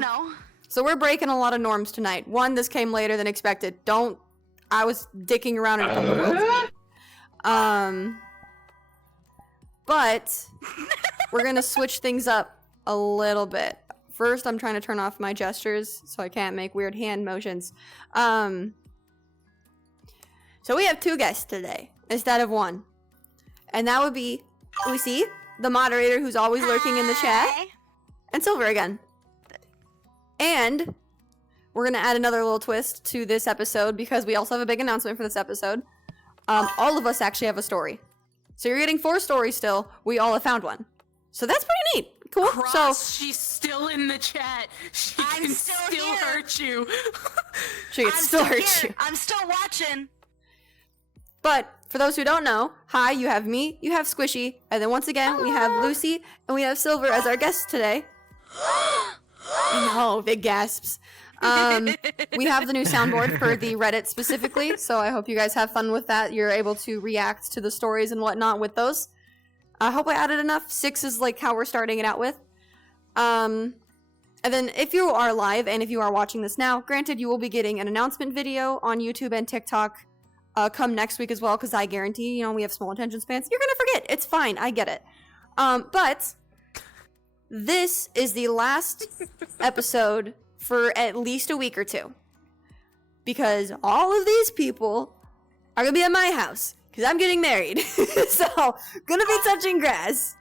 Well, snow. So we're breaking a lot of norms tonight. One, this came later than expected. I was dicking around in a couple worlds. But we're gonna switch things up a little bit. First, I'm trying to turn off my gestures so I can't make weird hand motions. So we have 2 guests today instead of 1. And that would be Lucy, the moderator who's always lurking in the chat, and Silvr again. And we're going to add another little twist to this episode because we also have a big announcement for this episode. All of us actually have a story. So you're getting 4 stories still. We all have found one. So that's pretty neat. Cool. Cross, she's still in the chat. She can still hurt you. She can still hurt you. I'm still watching. But for those who don't know, hi, you have me, you have Squishy, and then once again, we have Lucy, and we have Silvr as our guests today. No, big gasps. We have the new soundboard for the Reddit specifically, so I hope you guys have fun with that. You're able to react to the stories and whatnot with those. I hope I added enough. 6 is like how we're starting it out with. And then if you are live and if you are watching this now, granted you will be getting an announcement video on YouTube and TikTok come next week as well, because I guarantee, you know, we have small attention spans. You're gonna forget. It's fine. I get it. But this is the last episode for at least a week or 2. Because all of these people are gonna be at my house. Because I'm getting married. So, gonna be touching grass.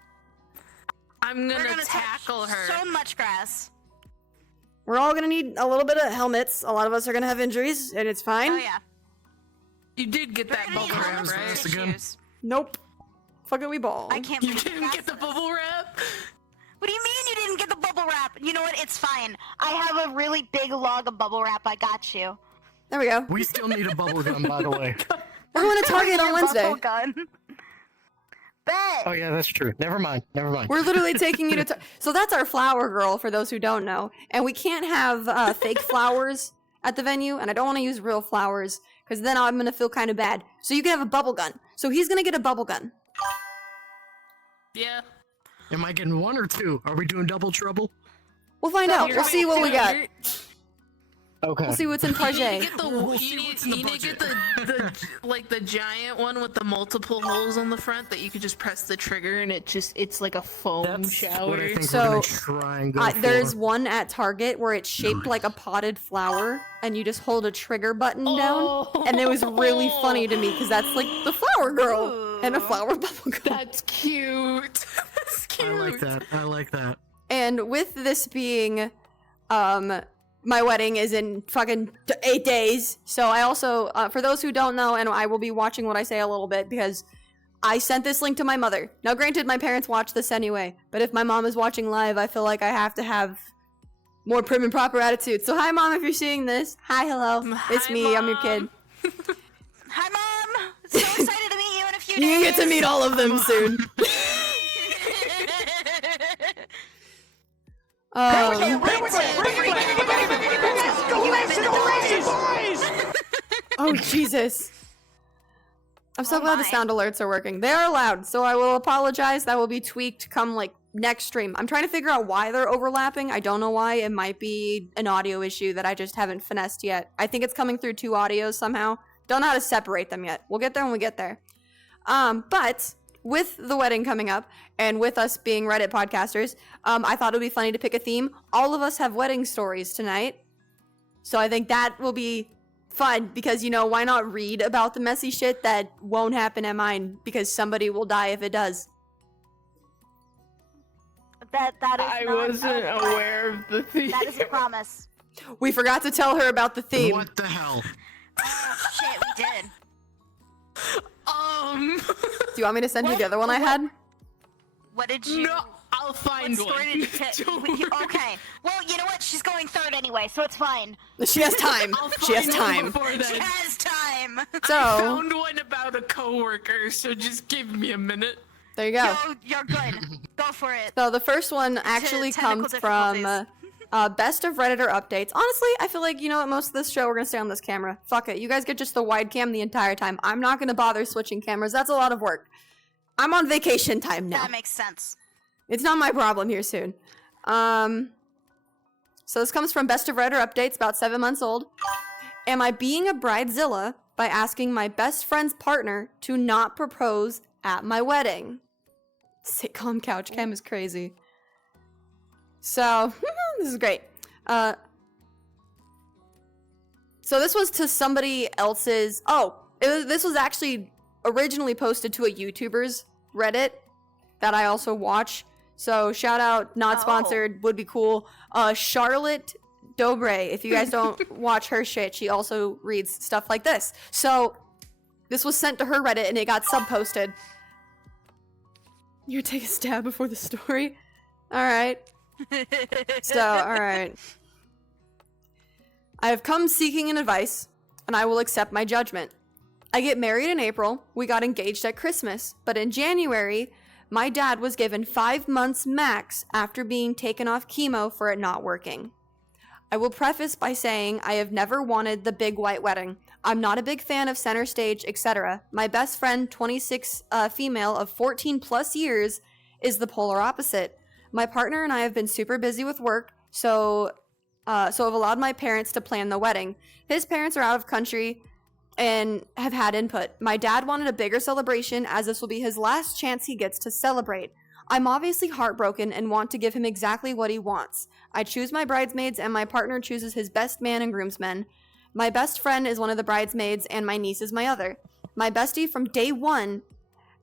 I'm gonna tackle her. So much grass. We're all gonna need a little bit of helmets. A lot of us are gonna have injuries, and it's fine. Oh, yeah. You did get that bubble wrap, right? Again. Nope. Fuck it, we ball. I can't You believe didn't get the bubble wrap? What do you mean you didn't get the bubble wrap? You know what? It's fine. I have a really big log of bubble wrap. I got you. There we go. We still need a bubble gun, by the way. We're going to Target on Wednesday. Bubble gun. Bet. Oh yeah, that's true. Never mind. We're literally taking you to So that's our flower girl, for those who don't know. And we can't have fake flowers at the venue, and I don't want to use real flowers, because then I'm going to feel kind of bad. So you can have a bubble gun. So he's going to get a bubble gun. Yeah. Am I getting 1 or 2? Are we doing double trouble? We'll find out. We'll see what we got. Okay. We'll see what's in You Target. need to get the giant one with the multiple holes on the front that you could just press the trigger and it's like a foam shower. What I think So, we're gonna try and go there's for. one at Target where it's shaped like a potted flower, and you just hold a trigger button down, and it was really funny to me because that's like the flower girl and a flower bubble gun. That's cute. That's cute. I like that. And with this being, my wedding is in fucking 8 days, so I also, for those who don't know, and I will be watching what I say a little bit because I sent this link to my mother. Now, granted, my parents watch this anyway, but if my mom is watching live, I feel like I have to have more prim and proper attitude. So, hi, Mom, if you're seeing this. Hi, hello. It's Hi, me. Mom. I'm your kid. Hi, Mom. So excited to meet you in a few days. You get to meet all of them soon. Oh, Jesus. I'm so glad the sound alerts are working. They are loud, so I will apologize. That will be tweaked come, like, next stream. I'm trying to figure out why they're overlapping. I don't know why. It might be an audio issue that I just haven't finessed yet. I think it's coming through 2 audios somehow. Don't know how to separate them yet. We'll get there when we get there. But with the wedding coming up, and with us being Reddit podcasters, I thought it would be funny to pick a theme. All of us have wedding stories tonight. So I think that will be fun, because, you know, why not read about the messy shit that won't happen at mine, because somebody will die if it does. That is I not wasn't aware of the theme. That is a promise. We forgot to tell her about the theme. What the hell? Oh, shit, we did. Do you want me to send you the other one I had? What did you... No, I'll find What story one. did you okay. Well, you know what? She's going 3rd anyway, so it's fine. She has time. I'll She has find one time. before She then. has time. So, I found one about a coworker, so just give me a minute. there you go. Yo, you're good. Go for it. So the first one actually technical comes from difficulties. Best of Redditor updates. Honestly, I feel like, you know what, most of this show we're gonna stay on this camera. Fuck it. You guys get just the wide cam the entire time. I'm not gonna bother switching cameras. That's a lot of work. I'm on vacation time now. That makes sense. It's not my problem here soon. So So this comes from Best of Redder Updates, about 7 months old. Am I being a bridezilla by asking my best friend's partner to not propose at my wedding? Sitcom couch cam is crazy. So, this is great. So this was to somebody else's... this was actually originally posted to a YouTuber's Reddit that I also watch. So shout out, not sponsored, would be cool. Charlotte Dobre, if you guys don't watch her shit, she also reads stuff like this. So this was sent to her Reddit and it got sub-posted. You take a stab before the story? Alright. Alright. I have come seeking an advice, and I will accept my judgment. I get married in April, we got engaged at Christmas, but in January, my dad was given 5 months max after being taken off chemo for it not working. I will preface by saying I have never wanted the big white wedding. I'm not a big fan of center stage, etc. My best friend, 26 female of 14 plus years, is the polar opposite. My partner and I have been super busy with work, so I've allowed my parents to plan the wedding. His parents are out of country and have had input. My dad wanted a bigger celebration as this will be his last chance he gets to celebrate. I'm obviously heartbroken and want to give him exactly what he wants. I choose my bridesmaids and my partner chooses his best man and groomsmen. My best friend is one of the bridesmaids and my niece is my other. My bestie from day one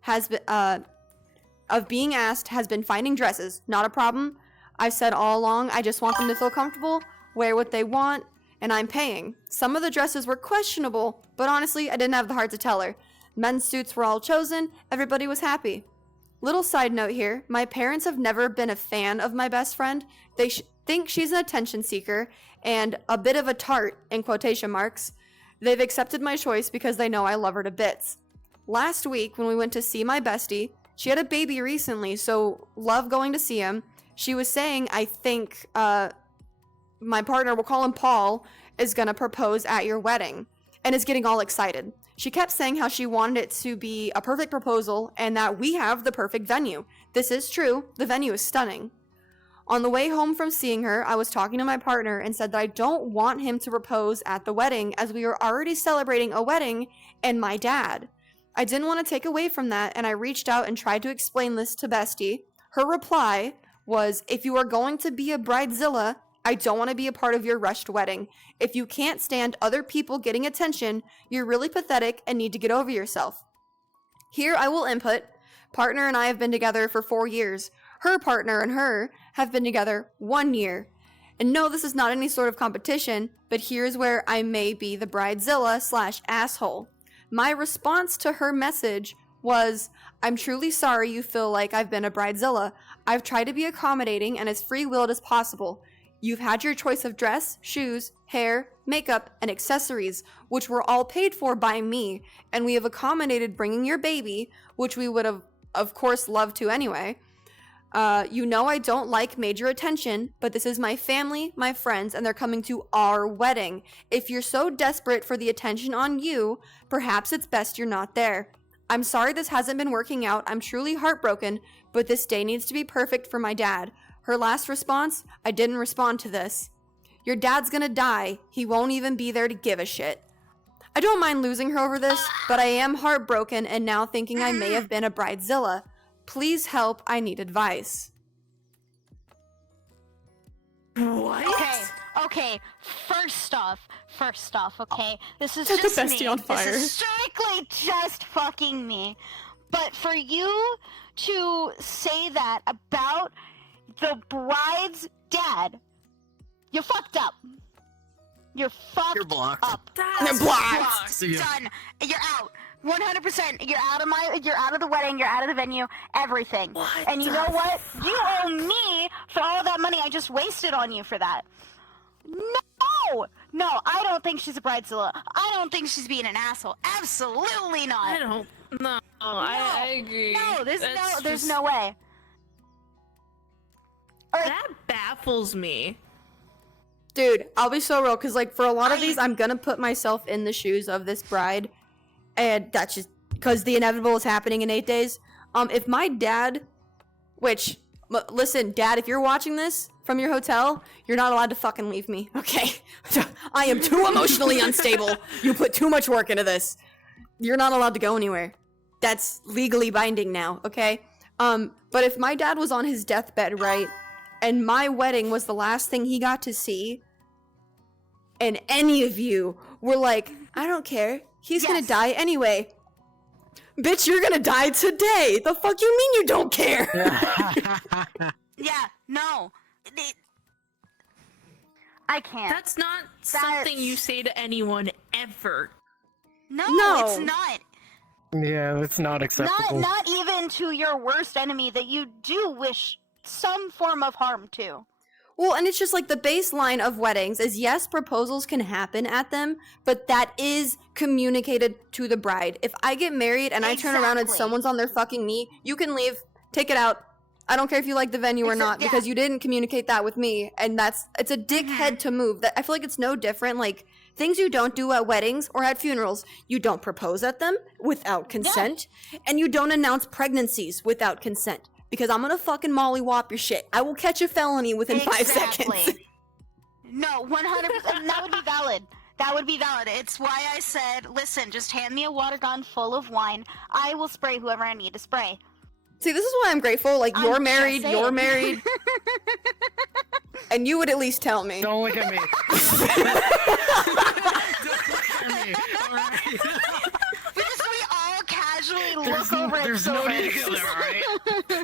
has been, of being asked has been finding dresses. Not a problem. I've said all along I just want them to feel comfortable, wear what they want, and I'm paying. Some of the dresses were questionable, but honestly I didn't have the heart to tell her. Men's suits were all chosen, everybody was happy. Little side note here, my parents have never been a fan of my best friend. They think she's an attention seeker and a bit of a tart, in quotation marks. They've accepted my choice because they know I love her to bits. Last week when we went to see my bestie, she had a baby recently, so love going to see him. She was saying, I think my partner, we'll call him Paul, is gonna propose at your wedding and is getting all excited. She kept saying how she wanted it to be a perfect proposal and that we have the perfect venue. This is true. The venue is stunning. On the way home from seeing her, I was talking to my partner and said that I don't want him to propose at the wedding as we were already celebrating a wedding and my dad. I didn't want to take away from that and I reached out and tried to explain this to Bestie. Her reply was, if you are going to be a bridezilla, I don't want to be a part of your rushed wedding. If you can't stand other people getting attention, you're really pathetic and need to get over yourself. Here I will input. Partner and I have been together for 4 years. Her partner and her have been together 1 year. And no, this is not any sort of competition, but here's where I may be the bridezilla/asshole. My response to her message was, I'm truly sorry you feel like I've been a bridezilla. I've tried to be accommodating and as free-willed as possible. You've had your choice of dress, shoes, hair, makeup, and accessories, which were all paid for by me, and we have accommodated bringing your baby, which we would have, of course, loved to anyway. You know I don't like major attention, but this is my family, my friends, and they're coming to our wedding. If you're so desperate for the attention on you, perhaps it's best you're not there. I'm sorry this hasn't been working out. I'm truly heartbroken, but this day needs to be perfect for my dad. Her last response, I didn't respond to this. Your dad's gonna die. He won't even be there to give a shit. I don't mind losing her over this, but I am heartbroken and now thinking I may have been a bridezilla. Please help, I need advice. What? Okay. First off, okay? This is Set the just bestie me. on fire. This is strictly just fucking me. But for you to say that about the bride's dad, you're fucked up. You're fucked You're blocked. up. You're blocked. See ya. Done. You're out. 100%. You're out of the wedding, you're out of the venue, everything. What and you the know what? You owe me for all that money I just wasted on you for that. No, I don't think she's a bridezilla. I don't think she's being an asshole. Absolutely not. I don't. No, I agree. No, there's That's no way. That baffles me. Dude, I'll be so real, because, like, for a lot of these, I'm gonna put myself in the shoes of this bride, and that's just, because the inevitable is happening in 8 days. If my dad, which, listen, Dad, if you're watching this, from your hotel, you're not allowed to fucking leave me, okay? I am too emotionally unstable. You put too much work into this. You're not allowed to go anywhere. That's legally binding now, okay? But if my dad was on his deathbed, right, and my wedding was the last thing he got to see, and any of you were like, I don't care, he's gonna die anyway. Bitch, you're gonna die today! The fuck you mean you don't care? Yeah, no. I can't. That's not something you say to anyone ever. No, No. it's not. Yeah, that's not acceptable. Not even to your worst enemy that you do wish some form of harm to. Well, and it's just like the baseline of weddings is yes, proposals can happen at them, but that is communicated to the bride. If I get married and I turn around and Exactly. someone's on their fucking knee, you can leave, take it out. I don't care if you like the venue or not, because you didn't communicate that with me, and it's a dickhead to move. That I feel like it's no different. Like things you don't do at weddings or at funerals, you don't propose at them without consent, and you don't announce pregnancies without consent. Because I'm gonna fucking mollywop your shit. I will catch a felony within 5 seconds. No, 100%. That would be valid. That would be valid. It's why I said, listen, just hand me a water gun full of wine. I will spray whoever I need to spray. See, this is why I'm grateful. Like, you're I'm married, just you're saying. married. And you would at least tell me. Don't look at me. Don't look at me. All right. We all casually look over at There's no Silvr. need to go there, alright?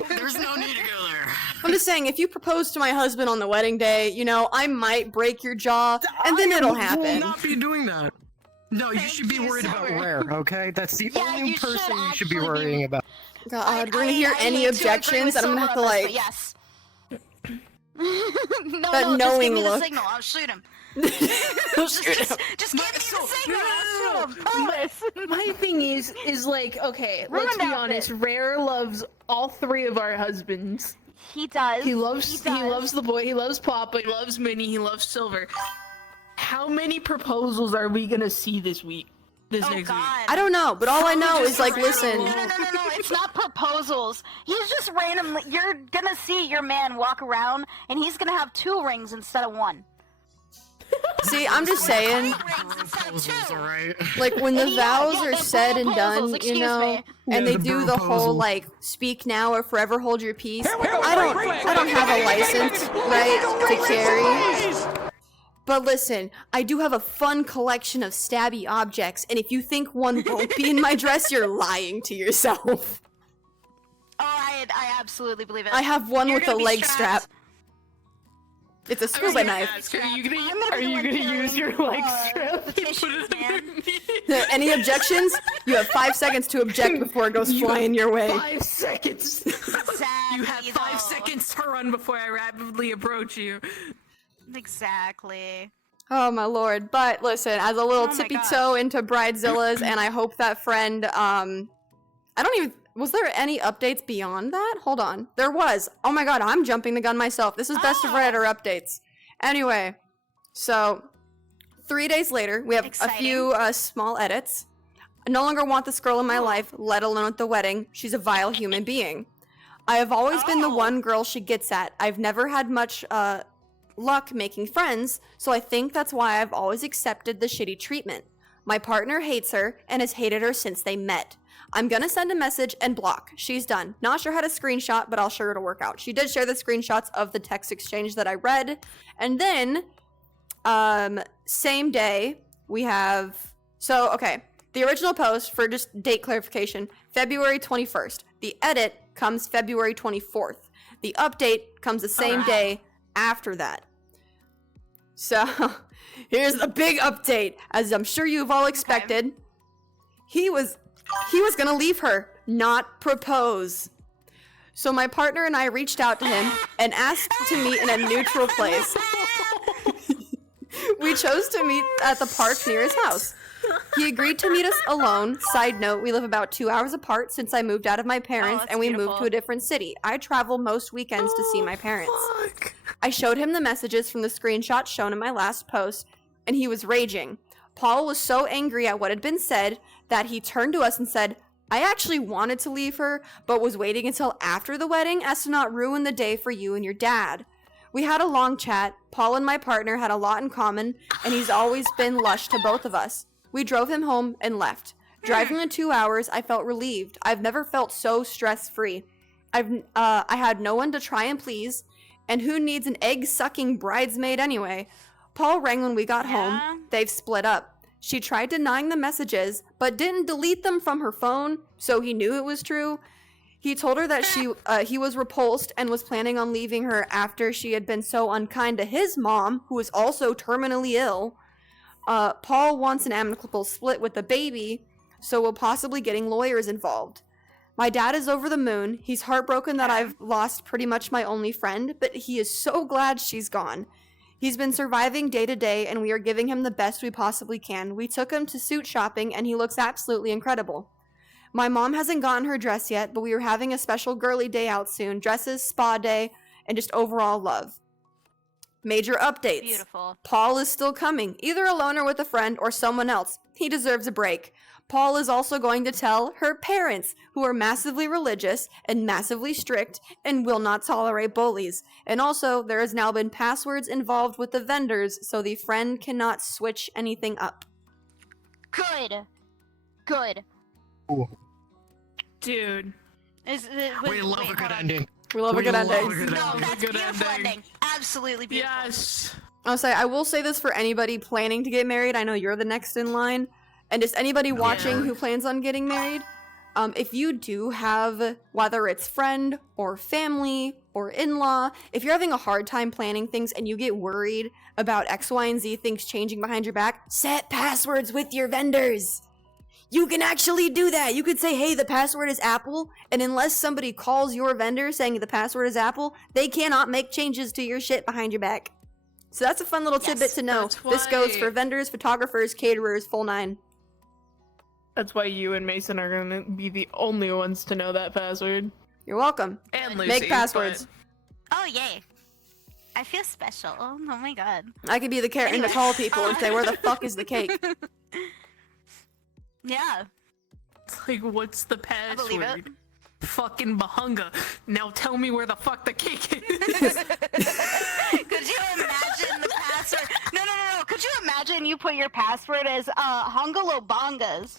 There's no need to go there. I'm just saying, if you propose to my husband on the wedding day, you know, I might break your jaw, and then it'll I will happen. not be doing that. No, you should be you, worried about Silvr. where, okay? That's the Yeah, only you should person you should be actually be- worrying about. God, we're gonna hear any hate to agree objections, with and I'm gonna Silvr have to, on this, like... but yes. no, That no, just knowing give me the look. signal. I'll shoot him. Shoot him. Just give me the signal. I'll shoot him. Promise. My thing is like, okay, let's be Ruined honest. outfit. Rare loves all three of our husbands. He does. He loves does. the boy, he loves Papa, he loves Minnie, he loves Silvr. How many proposals are we gonna see this week? This Oh next week? God. I don't know, but all I know Just is, like, listen... No. It's not proposals. He's just randomly. You're gonna see your man walk around, and he's gonna have 2 rings instead of 1. See, I'm just saying, Rings instead of Proposals, 2. alright? like, when the vows are the said and done, proposals, you excuse know, me. and Yeah, they the do the whole, proposal. like, speak now or forever hold your peace, I don't have a license, right, to carry. But listen, I do have a fun collection of stabby objects, and if you think one won't be in my dress, you're lying to yourself. Oh, I absolutely believe it. I have one You're with a gonna be leg strapped. strap. It's a scuba knife. Are you gonna, I'm gonna are be the you one gonna carrying, use your leg uh, strap? the tissues, man. Any objections? You have 5 seconds to object before it goes flying your way. 5 seconds. Exactly. You have 5 though. seconds to run before I rapidly approach you. Exactly. Oh my lord. But listen, as a little Oh my tippy gosh. toe into Bridezilla's, and I hope that friend, I don't even, was there any updates beyond that? Hold on. There was. Oh my god, I'm jumping the gun myself. This is best of Oh. Redditor updates. Anyway, so 3 days later, we have Exciting. a few small edits. I no longer want this girl in my life, let alone at the wedding. She's a vile human being. I have always been the Oh. one girl she gets at. I've never had much luck making friends, so I think that's why I've always accepted the shitty treatment. My partner hates her and has hated her since they met. I'm gonna send a message and block. She's done. Not sure how to screenshot, but I'll sure it'll work out. She did share the screenshots of the text exchange that I read. And then, same day, we have... So, okay. The original post, for just date clarification, February 21st. The edit comes February 24th. The update comes the same day after that. So, here's the big update. As I'm sure you've all expected, he was gonna leave her, not propose. So my partner and I reached out to him and asked to meet in a neutral place. We chose to meet at the park near his house. He agreed to meet us alone. Side note, we live about 2 hours apart since I moved out of my parents that's and we beautiful. moved to a different city. I travel most weekends to see my parents. I showed him the messages from the screenshot shown in my last post, and he was raging. Paul was so angry at what had been said that he turned to us and said, I actually wanted to leave her, but was waiting until after the wedding as to not ruin the day for you and your dad. We had a long chat. Paul and my partner had a lot in common, and he's always been lush to both of us. We drove him home and left. Driving the 2 hours, I felt relieved. I've never felt so stress-free. I had no one to try and please, and who needs an egg-sucking bridesmaid anyway? Paul rang when we got home. They've split up. She tried denying the messages, but didn't delete them from her phone, so he knew it was true. He told her that he was repulsed and was planning on leaving her after she had been so unkind to his mom, who was also terminally ill. Paul wants an amicable split with the baby, so we're possibly getting lawyers involved. My dad is over the moon. He's heartbroken that I've lost pretty much my only friend, but he is so glad she's gone. He's been surviving day to day, and we are giving him the best we possibly can. We took him to suit shopping, and he looks absolutely incredible. My mom hasn't gotten her dress yet, but we are having a special girly day out soon. Dresses, spa day, and just overall love. Major updates. Beautiful. Paul is still coming, either alone or with a friend or someone else. He deserves a break. Paul is also going to tell her parents, who are massively religious and massively strict and will not tolerate bullies. And also, there has now been passwords involved with the vendors, so the friend cannot switch anything up. Good. Good. Dude. We love a good ending. We love a good ending. No, that's Good beautiful ending. ending. Absolutely beautiful. Yes. I will say this for anybody planning to get married. I know you're the next in line. And just anybody watching who plans on getting married, if you do have, whether it's friend or family or in-law, if you're having a hard time planning things and you get worried about X, Y, and Z things changing behind your back, set passwords with your vendors. You can actually do that. You could say, hey, the password is Apple, and unless somebody calls your vendor saying the password is Apple, they cannot make changes to your shit behind your back. So that's a fun little tidbit to know. This goes for vendors, photographers, caterers, full nine. That's why you and Mason are gonna be the only ones to know that password. You're welcome. And Lucy. Make passwords. Oh, yay. I feel special. Oh my god. I could be the Karen to call people and say, where the fuck is the cake? Yeah. It's like, what's the password? believe it. Fucking Bahunga. Now tell me where the fuck the cake is. Could you imagine the password? No. Could you imagine you put your password as Hungalobongas?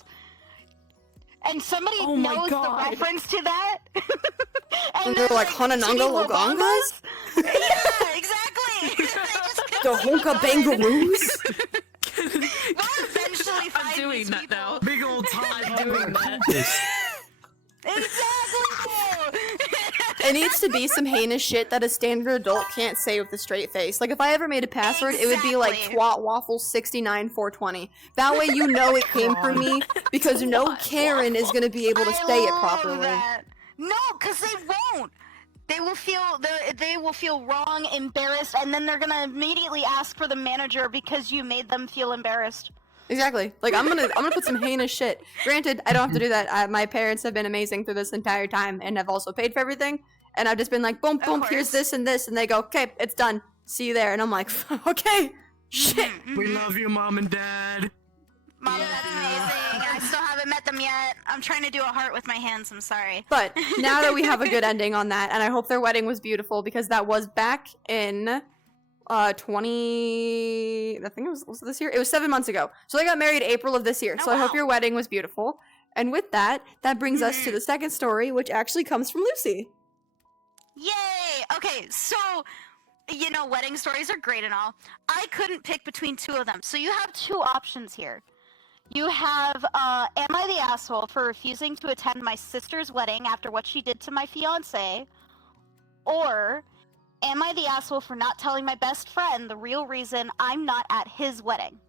And somebody Oh my knows God. the reference to that? And they're like, Honananga Logongas? Yeah, exactly. The Honka Bangaroos? We'll eventually find I'm doing these that people. now. Big old time doing that. Exactly. It needs to be some heinous shit that a standard adult can't say with a straight face. Like, if I ever made a password, it would be like Exactly. twat waffle 69420. That way you know it came from me, because no Karen is gonna be able to say it love properly. that. No, because they won't. They will feel wrong, embarrassed, and then they're gonna immediately ask for the manager because you made them feel embarrassed. Exactly. Like, I'm gonna put some heinous shit. Granted, I don't have to do that. My parents have been amazing through this entire time and have also paid for everything. And I've just been like, boom, boom, here's course. this and this, and they go, okay, it's done. See you there. And I'm like, okay, shit. We love you, Mom and Dad. Mom, that's amazing. I still haven't met them yet. I'm trying to do a heart with my hands. I'm sorry. But now that we have a good ending on that, and I hope their wedding was beautiful, because that was back in 20, I think was it this year? It was 7 months ago. So they got married April of this year. Oh, So I hope wow. your wedding was beautiful. And with that, that brings us to the second story, which actually comes from Lucy. Yay! Okay, so, you know, wedding stories are great and all. I couldn't pick between two of them. So you have two options here. You have, am I the asshole for refusing to attend my sister's wedding after what she did to my fiance? Or, am I the asshole for not telling my best friend the real reason I'm not at his wedding?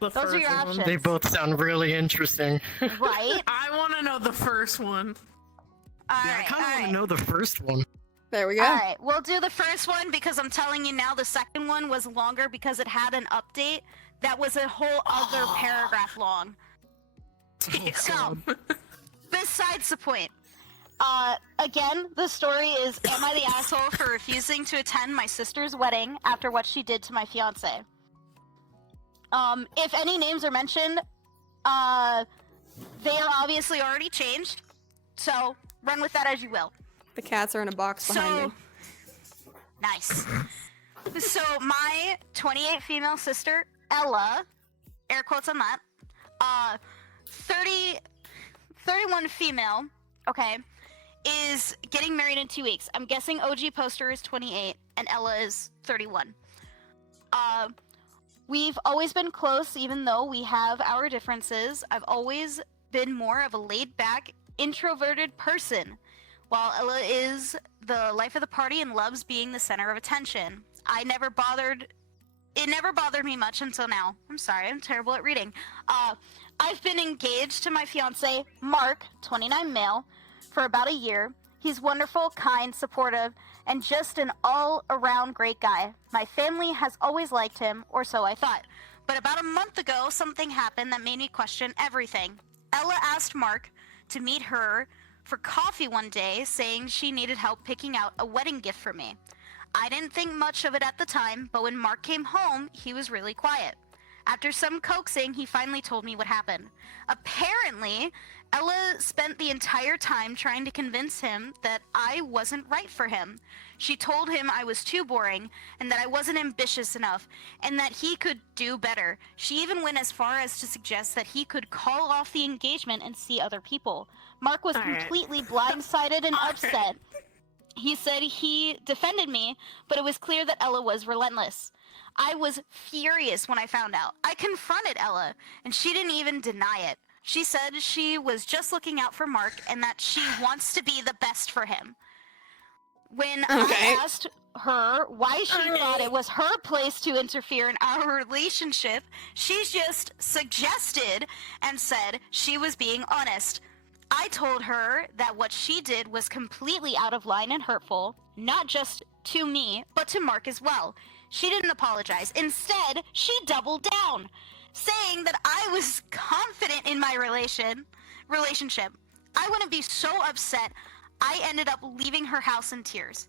The Those are your first one. options. They both sound really interesting. Right? I want to know the first one. I Alright, kind of want to alright. know the first one. There we go. Alright, we'll do the first one because I'm telling you now the second one was longer because it had an update that was a whole other paragraph long. So, besides the point. Again, the story is, am I the asshole for refusing to attend my sister's wedding after what she did to my fiance? If any names are mentioned, they are obviously already changed, so run with that as you will. The cats are in a box behind me. Nice. So my 28 female sister, Ella, air quotes on that, 31 female, okay, is getting married in 2 weeks. I'm guessing OG poster is 28 and Ella is 31. We've always been close even though we have our differences. I've always been more of a laid-back, introverted person, while Ella is the life of the party and loves being the center of attention. It never bothered me much until now. I'm sorry, I'm terrible at reading. I've been engaged to my fiance, Mark, 29 male, for about a year. He's wonderful, kind, supportive, and just an all-around great guy. My family has always liked him, or so I thought. But about a month ago, something happened that made me question everything. Ella asked Mark to meet her for coffee one day, saying she needed help picking out a wedding gift for me. I didn't think much of it at the time, but when Mark came home, he was really quiet. After some coaxing, he finally told me what happened. Apparently, Ella spent the entire time trying to convince him that I wasn't right for him. She told him I was too boring, and that I wasn't ambitious enough, and that he could do better. She even went as far as to suggest that he could call off the engagement and see other people. Mark was completely blindsided and upset. He said he defended me, but it was clear that Ella was relentless. I was furious when I found out. I confronted Ella, and she didn't even deny it. She said she was just looking out for Mark and that she wants to be the best for him. When I asked her why she thought it was her place to interfere in our relationship, she just suggested and said she was being honest. I told her that what she did was completely out of line and hurtful, not just to me, but to Mark as well. She didn't apologize. Instead, she doubled down, saying that I was confident in my relationship. I wouldn't be so upset. I ended up leaving her house in tears.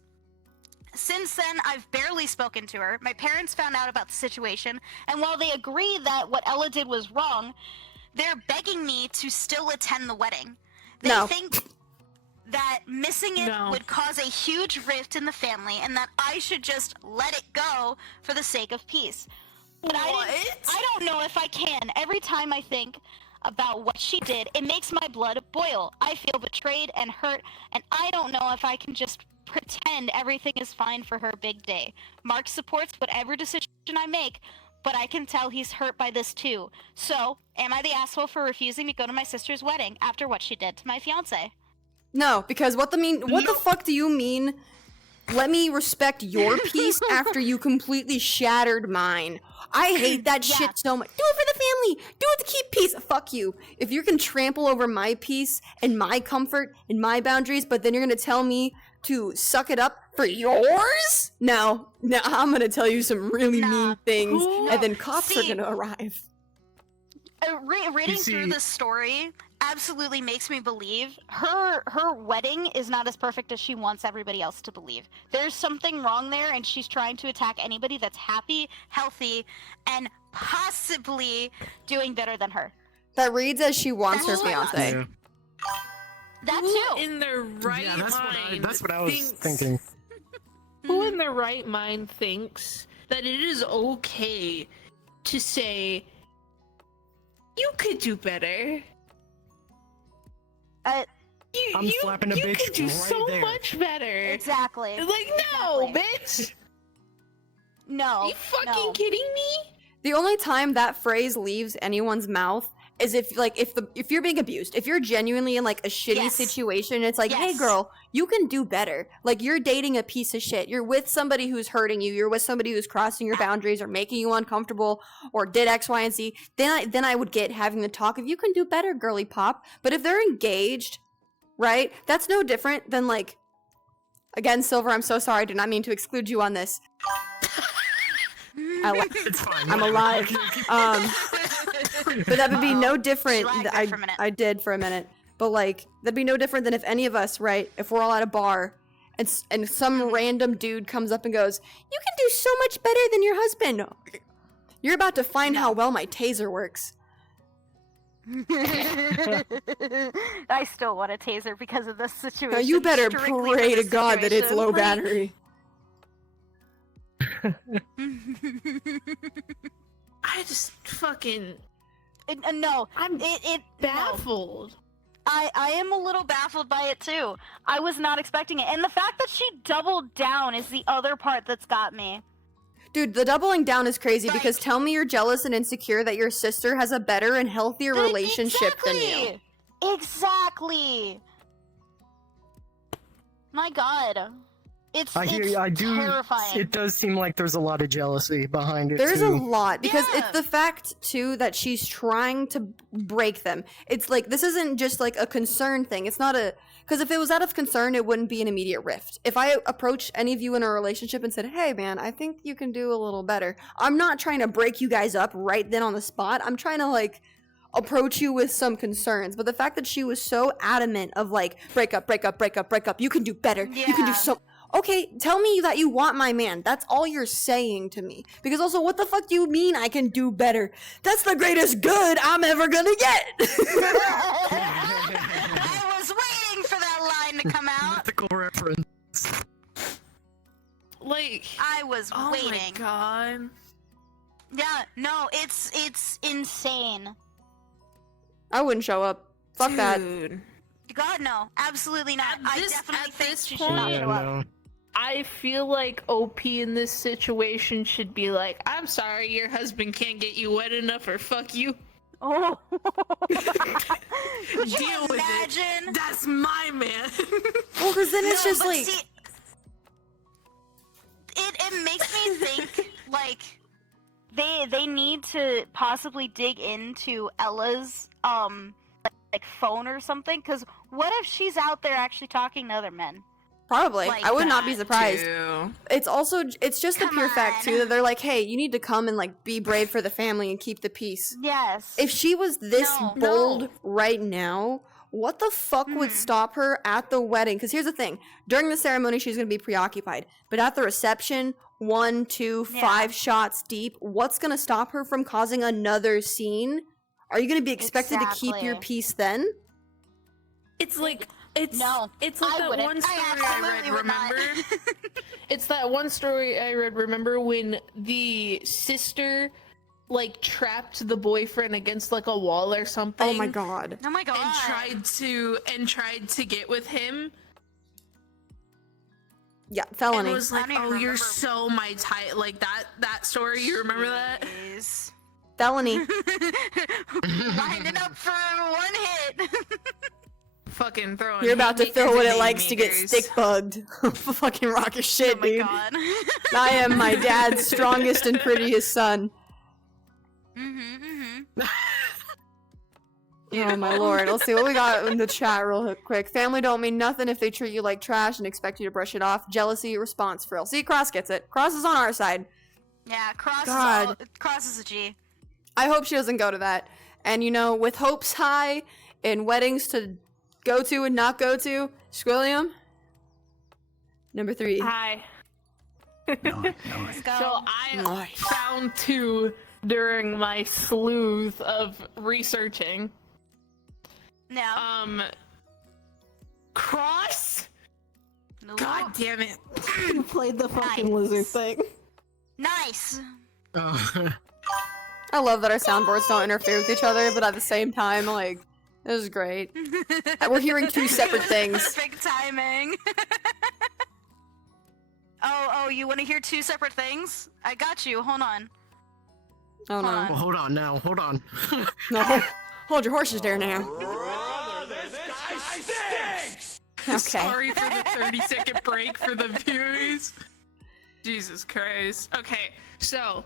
Since then, I've barely spoken to her. My parents found out about the situation, and while they agree that what Ella did was wrong, they're begging me to still attend the wedding. They think that missing it would cause a huge rift in the family and that I should just let it go for the sake of peace. But I don't know if I can. Every time I think about what she did, it makes my blood boil. I feel betrayed and hurt, and I don't know if I can just pretend everything is fine for her big day. Mark supports whatever decision I make, but I can tell he's hurt by this too. So, am I the asshole for refusing to go to my sister's wedding after what she did to my fiance? No, because what the fuck do you mean? Let me respect your peace after you completely shattered mine. I hate that shit so much. Do it for the family! Do it to keep peace! Fuck you. If you can trample over my peace and my comfort and my boundaries, but then you're gonna tell me to suck it up for yours? No, I'm gonna tell you some really mean things, and then cops are gonna arrive. Reading through this story absolutely makes me believe her wedding is not as perfect as she wants everybody else to believe. There's something wrong there, and she's trying to attack anybody that's happy, healthy, and possibly doing better than her. That reads as she wants her fiance. Yeah. That too. In their right mind. That's what I was thinking. Who in their right mind thinks that it is okay to say, you could do better? I'm slapping a bitch You could do right so there. much better. Exactly. Like, no, bitch. No. Are you fucking kidding me? The only time that phrase leaves anyone's mouth is if you're being abused. If you're genuinely in like a shitty situation, it's like, hey girl, you can do better. Like, you're dating a piece of shit. You're with somebody who's hurting you. You're with somebody who's crossing your boundaries or making you uncomfortable or did X, Y, and Z. Then I would get having the talk of, you can do better, girly pop. But if they're engaged, right? That's no different than like, again, Silvr, I'm so sorry. I did not mean to exclude you on this. It's fine. I'm alive. But that would be no different. I did for a minute. But like, that'd be no different than if any of us, right? If we're all at a bar and some random dude comes up and goes, you can do so much better than your husband. You're about to find how well my taser works. I still want a taser because of this situation. Now you better strictly for pray to this God that it's situation. low Like- battery. I just fucking No, I'm it baffled. I am a little baffled by it too. I was not expecting it, and the fact that she doubled down is the other part that's got me. Dude, the doubling down is crazy because Like- tell me you're jealous and insecure that your sister has a better and healthier relationship than you. Exactly. My God, it's terrifying. It does seem like there's a lot of jealousy behind it There's a too. lot because Yeah. it's the fact too that she's trying to break them. It's like this isn't just like a concern thing. It's not a because if it was out of concern, it wouldn't be an immediate rift. If I approached any of you in a relationship and said, "Hey, man, I think you can do a little better," I'm not trying to break you guys up right then on the spot. I'm trying to like approach you with some concerns. But the fact that she was so adamant of like break up, break up, break up, break up. You can do better. You can do Yeah. so. Okay, tell me that you want my man. That's all you're saying to me. Because also, what the fuck do you mean I can do better? That's the greatest good I'm ever gonna get. I was waiting for that line to come out. Mythical reference. Like, I was oh waiting. my god. Yeah, no, it's insane. I wouldn't show up. Fuck that. Dude. God, no, absolutely not. At I this- definitely at think this she should not point- Yeah, show up. no. I feel like OP in this situation should be like, I'm sorry your husband can't get you wet enough or fuck you. Oh. Could you Deal with it. imagine? That's my man. Well, because then it's No, just but like. see, it makes me think like they need to possibly dig into Ella's like phone or something, because what if she's out there actually talking to other men? Probably. like I would not be That surprised. too. It's also, it's just the Come pure fact, too, on. that they're like, hey, you need to come and, like, be brave for the family and keep the peace. Yes. If she was this No. bold No. right now, what the fuck would Mhm. stop her at the wedding? Because here's the thing. During the ceremony, she's going to be preoccupied. But at the reception, 1, 2, Yeah. 5 shots deep, what's going to stop her from causing another scene? Are you going to be expected to keep your Exactly. peace then? It's like it's No, it's like I that wouldn't. one I story I absolutely read. would not. Remember? It's that one story I read. Remember when the sister like trapped the boyfriend against like a wall or something? Oh my god. Oh my god. And tried to get with him. Yeah, And felony. was like, I don't even "Oh, you're remember. so my type." Like that story. You remember that? Jeez. Felony. Lining up for one hit. Fucking throwing. You're about to haymakers throw what and it likes to get haymakers. stick bugged. Fucking rocket shit, Oh my dude. god. I am my dad's strongest and prettiest son. Oh my lord. Let's see what we got in the chat real quick. Family don't mean nothing if they treat you like trash and expect you to brush it off. Jealousy, response, frill. See, Cross gets it. Cross is on our side. Yeah, God. Cross is a G. I hope she doesn't go to that. And you know, with hopes high and weddings to go to and not go to, Squilliam. Number 3. Hi. Let's go. So I Nice. found 2 during my sleuth of researching. No. Cross. No. God damn it. You played the fucking lizard thing. Nice. Oh. I love that our soundboards don't interfere with each other, but at the same time, like, this is great. We're hearing 2 separate things. Perfect timing. Oh, you want to hear 2 separate things? I got you. Hold on. Oh Hold on. no. Well, hold on now. Hold on. No. Hold your horses there now. Okay. Sorry for the 30-second break for the viewers. Jesus Christ. Okay, so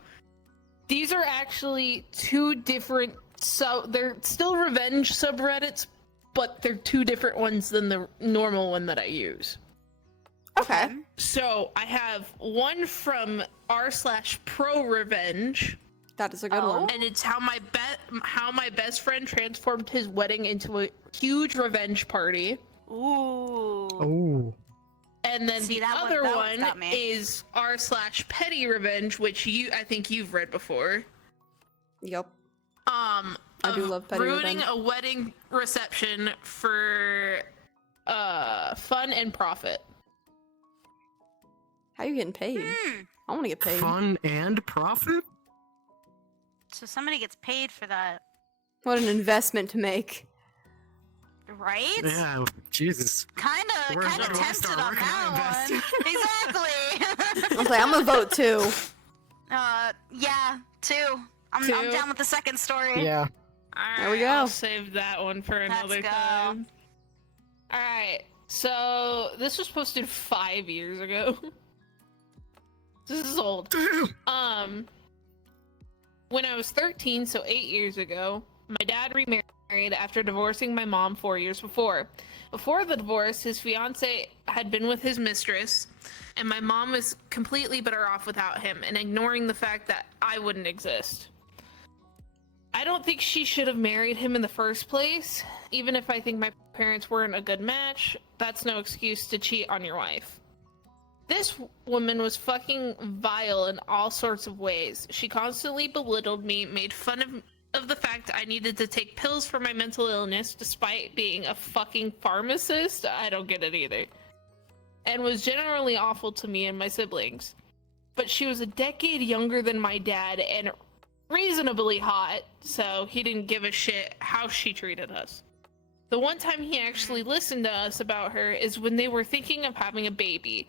these are actually 2 different. So they're still revenge subreddits, but they're 2 different ones than the normal one that I use. Okay. So I have one from r/pro revenge, That is a good Oh. one. and it's how my best friend transformed his wedding into a huge revenge party. Ooh. Oh. And then See, the that one- other that one's one got me. is r/petty revenge, which I think you've read before. Yep. I do love petty ruining revenge. a wedding reception for fun and profit. How you getting paid? I want to get paid. Fun and profit? So somebody gets paid for that, What an investment to make. right? Yeah, Jesus. Kinda Where's our tempted lifestyle? on Where can I that invest? one. Exactly. I was like, I'm gonna vote too. Yeah, two. I'm Two? down with the second story. Yeah. Alright, There we go. I'll save that one for Let's another go. time. Alright, so this was posted 5 years ago. This is old. Damn. When I was 13, so 8 years ago, my dad remarried after divorcing my mom 4 years before. Before the divorce, his fiance had been with his mistress, and my mom was completely better off without him and ignoring the fact that I wouldn't exist. I don't think she should have married him in the first place. Even if I think my parents weren't a good match, that's no excuse to cheat on your wife. This woman was fucking vile in all sorts of ways. She constantly belittled me, made fun of the fact I needed to take pills for my mental illness despite being a fucking pharmacist. I don't get it either. And was generally awful to me and my siblings. But she was a decade younger than my dad and reasonably hot, so he didn't give a shit how she treated us. The one time he actually listened to us about her is when they were thinking of having a baby,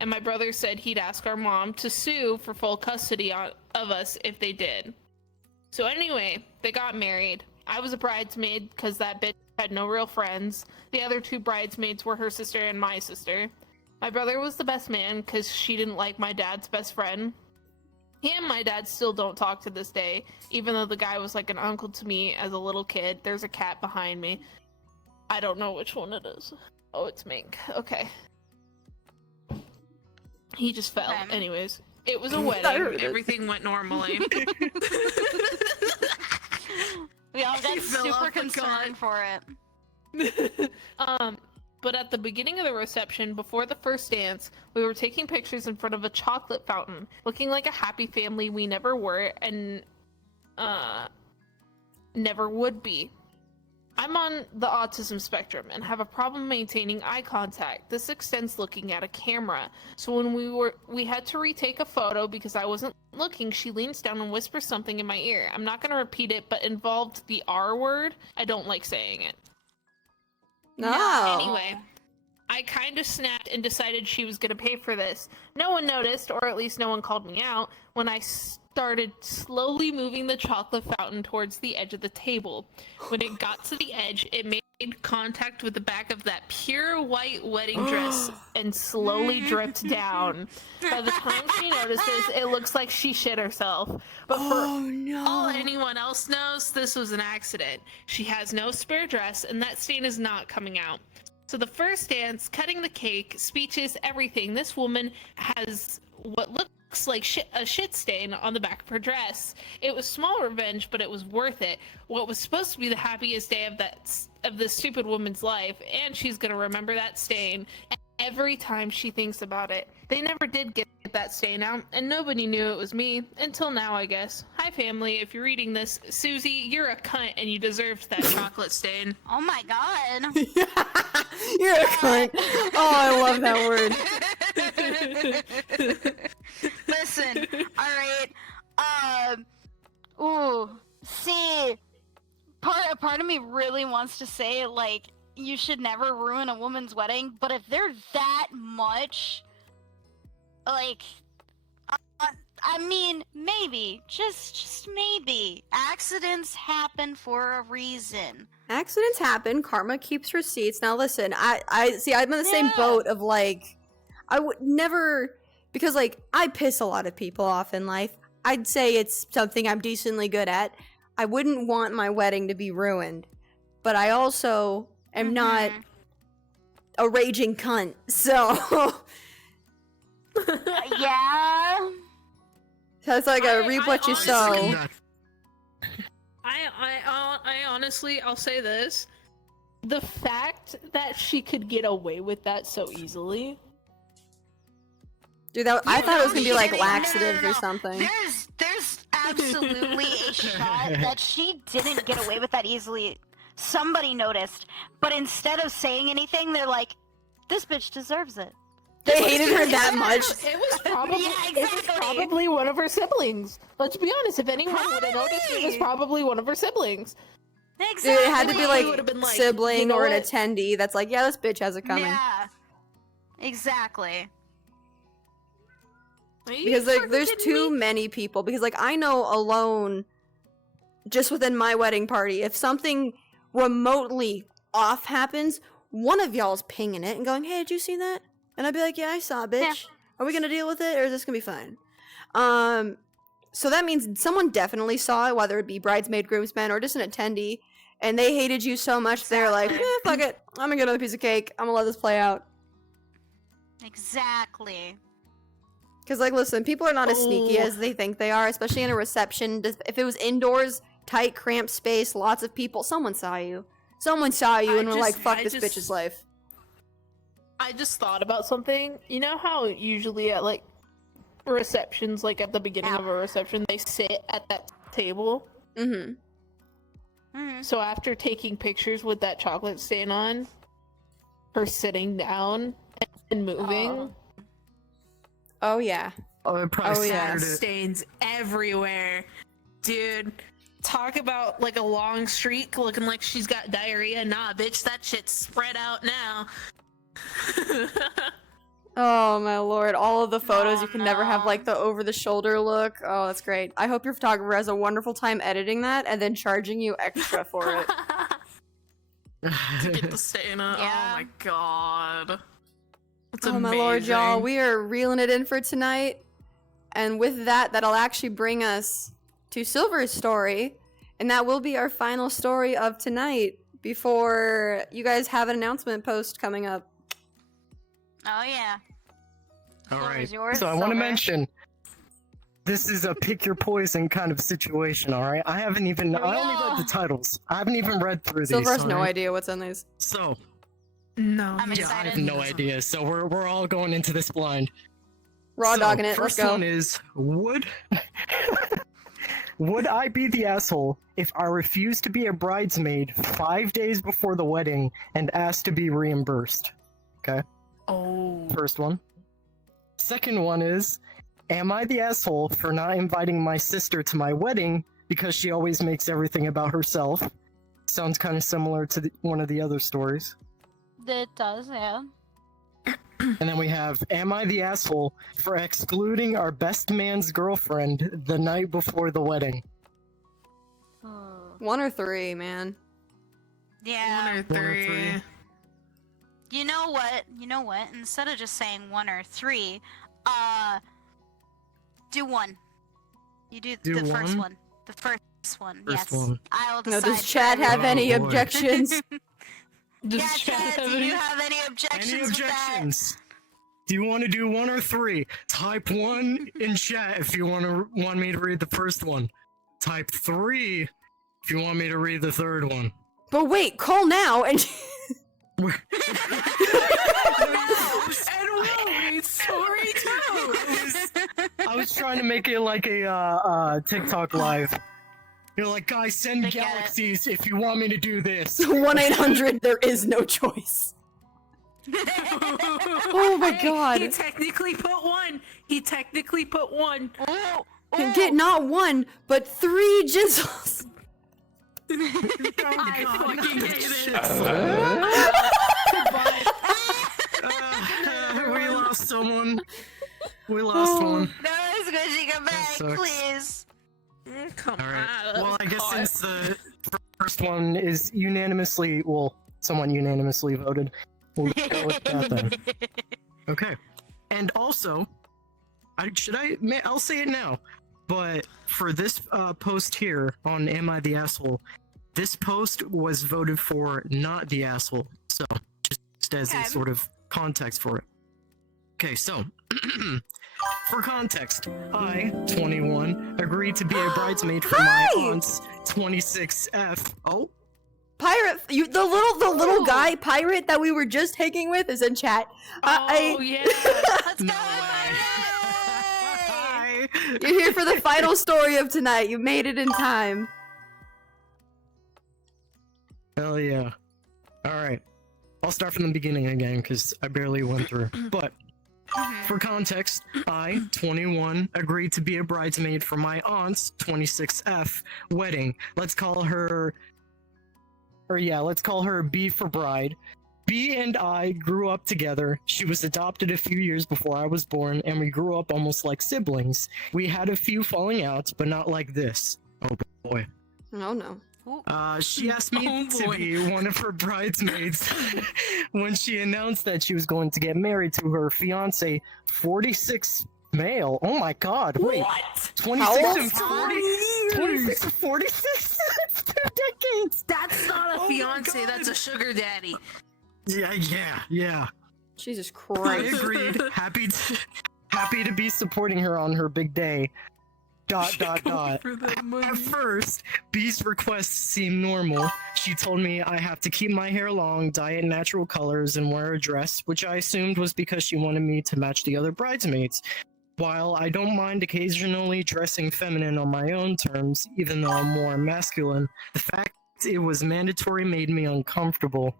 and my brother said he'd ask our mom to sue for full custody of us if they did. So anyway, they got married. I was a bridesmaid because that bitch had no real friends. The other two bridesmaids were her sister and my sister. My brother was the best man because she didn't like my dad's best friend. He and my dad still don't talk to this day, even though the guy was like an uncle to me as a little kid. There's a cat behind me. I don't know which one it is. Oh, it's Mink. Okay. He just fell. Okay. Anyways, it was a I wedding. heard it. Everything went normally. We all got He fell off super the concerned cot. for it. But at the beginning of the reception, before the first dance, we were taking pictures in front of a chocolate fountain, looking like a happy family we never were and never would be. I'm on the autism spectrum and have a problem maintaining eye contact. This extends looking at a camera. So when we had to retake a photo because I wasn't looking, she leans down and whispers something in my ear. I'm not going to repeat it, but involved the R word. I don't like saying it. No. Anyway, I kind of snapped and decided she was going to pay for this. No one noticed, or at least no one called me out, when I started slowly moving the chocolate fountain towards the edge of the table. When it got to the edge, it made contact with the back of that pure white wedding dress and slowly dripped down. By the time she notices, it looks like she shit herself. But for all anyone else knows, this was an accident. She has no spare dress, and that stain is not coming out. So the first dance, cutting the cake, speeches, everything, this woman has what looks like a shit stain on the back of her dress. It was small revenge, but it was worth it. What was supposed to be the happiest day of this stupid woman's life, and she's gonna remember that stain every time she thinks about it. They never did get that stain out, and nobody knew it was me until now, I guess. Hi family, if you're reading this, Susie, you're a cunt and you deserved that chocolate stain. Oh my god. You're a cunt. Oh, I love that word. Listen, alright. See, part of me really wants to say, like, you should never ruin a woman's wedding, but if they're that much, like, I mean, maybe, just maybe, accidents happen for a reason. Accidents happen. Karma keeps receipts. Now listen, I see. I'm in the same boat of like, I would never, because like I piss a lot of people off in life. I'd say it's something I'm decently good at. I wouldn't want my wedding to be ruined, but I also am not a raging cunt. So Yeah. so it's like a reap what you sow. I honestly, I'll say this. The fact that she could get away with that so easily. Dude, I thought it was gonna be like No, laxatives no. or something. There's absolutely a shot that she didn't get away with that easily. Somebody noticed, but instead of saying anything, they're like, "This bitch deserves it." They hated her that much. It was probably Yeah, it was exactly. probably one of her siblings. Let's be honest. If anyone would have noticed, it was probably one of her siblings. Exactly. Dude, it had to be like would've been like, sibling you know or an what? attendee that's like, yeah, this bitch has it coming. Yeah. Exactly. Because like there's too many people. Because like I know alone, just within my wedding party, if something remotely off happens, one of y'all's pinging it and going, "Hey, did you see that?" And I'd be like, "Yeah, I saw, bitch. Yeah. Are we gonna deal with it, or is this gonna be fine?" So that means someone definitely saw it, whether it be bridesmaid, groomsmen, or just an attendee, and they hated you so much they're like, fuck it, I'm gonna get another piece of cake. I'm gonna let this play out. Exactly. Because, like, listen, people are not as sneaky as they think they are, especially in a reception. If it was indoors, tight, cramped space, lots of people, someone saw you. Someone saw you and were like, fuck this bitch's life. I just thought about something. You know how usually at like receptions, like at the beginning of a reception, they sit at that table? Mm-hmm. Mhm. So after taking pictures with that chocolate stain on, her sitting down and moving. Oh, yeah. Oh, it probably yeah. started it. Stains everywhere. Dude, talk about like a long streak looking like she's got diarrhea. Nah, bitch, that shit's spread out now. Oh, my lord. All of the photos, Oh, you can never have, like, the over-the-shoulder look. Oh, that's great. I hope your photographer has a wonderful time editing that and then charging you extra for it. To get the stain on. Yeah. Oh my god. That's Oh, my lord, y'all. amazing. We are reeling it in for tonight. And with that, that'll actually bring us to Silvr's story. And that will be our final story of tonight before you guys have an announcement post coming up. Oh yeah. All Floor right. is yours, So I want to Silvr. mention, this is a pick your poison kind of situation. All right. I only read the titles. I haven't even read through these. Silver has no alright? idea what's in these. So No. I'm yeah, I excited. have no idea. So we're all going into this blind. Raw So, dogging it. Let's First go. one is would I be the asshole if I refused to be a bridesmaid 5 days before the wedding and asked to be reimbursed? Okay. Oh. First one. Second one is, am I the asshole for not inviting my sister to my wedding because she always makes everything about herself? Sounds kind of similar to one of the other stories. It does, yeah. And then we have, am I the asshole for excluding our best man's girlfriend the night before the wedding? One or three, man. Yeah. One or three. You know what? Instead of just saying one or three, do one. You do Do the first one? one. The first one. First yes. one. I'll No, decide. does Chad have Oh, any boy. objections? Does Yeah, Chad Chad, have do any- you have any objections? Any with that? objections? Do you want to do one or three? Type one in chat if you want me to read the first one. Type 3 if you want me to read the third one. But wait, call now and And we'll read story two. I was trying to make it like a TikTok live. You're like, guys, send I get it. galaxies if you want me to do this. 1-800, there is no choice. Oh my god. He technically put one. And get not one, but 3 jizzles. I fucking hate it. We lost someone. We lost one. No, it's Squishy, come back, sucks. please. Come All right. on. Well, I guess since the first one is unanimously, someone unanimously voted, we'll go with that then. Okay. And also, I'll say it now, but for this post here on Am I the Asshole, this post was voted for not the asshole. So, just as a Okay. sort of context for it. Okay, so, for context, I, 21, agreed to be a bridesmaid for my aunt's 26F. Oh, Pirate, the little guy pirate that we were just hanging with is in chat. Oh yeah. Let's go! Hi. okay. You're here for the final story of tonight. You made it in time. Hell yeah. Alright. I'll start from the beginning again, because I barely went through. But, for context, I, 21, agreed to be a bridesmaid for my aunt's 26F wedding. Let's call her B for bride. B and I grew up together. She was adopted a few years before I was born, and we grew up almost like siblings. We had a few falling outs, but not like this. Oh boy. Oh no. She asked me to be one of her bridesmaids when she announced that she was going to get married to her fiance, 46 male. Oh my god, wait. What? 26 and 40? 26 and 46? That's 2 decades! That's not a Oh my fiance, God. that's a sugar daddy. Yeah. Jesus I Christ. agreed. Happy to be supporting her on her big day. ... For that money. At first, B's requests seemed normal. She told me I have to keep my hair long, dye it natural colors, and wear a dress, which I assumed was because she wanted me to match the other bridesmaids. While I don't mind occasionally dressing feminine on my own terms, even though I'm more masculine, the fact it was mandatory made me uncomfortable.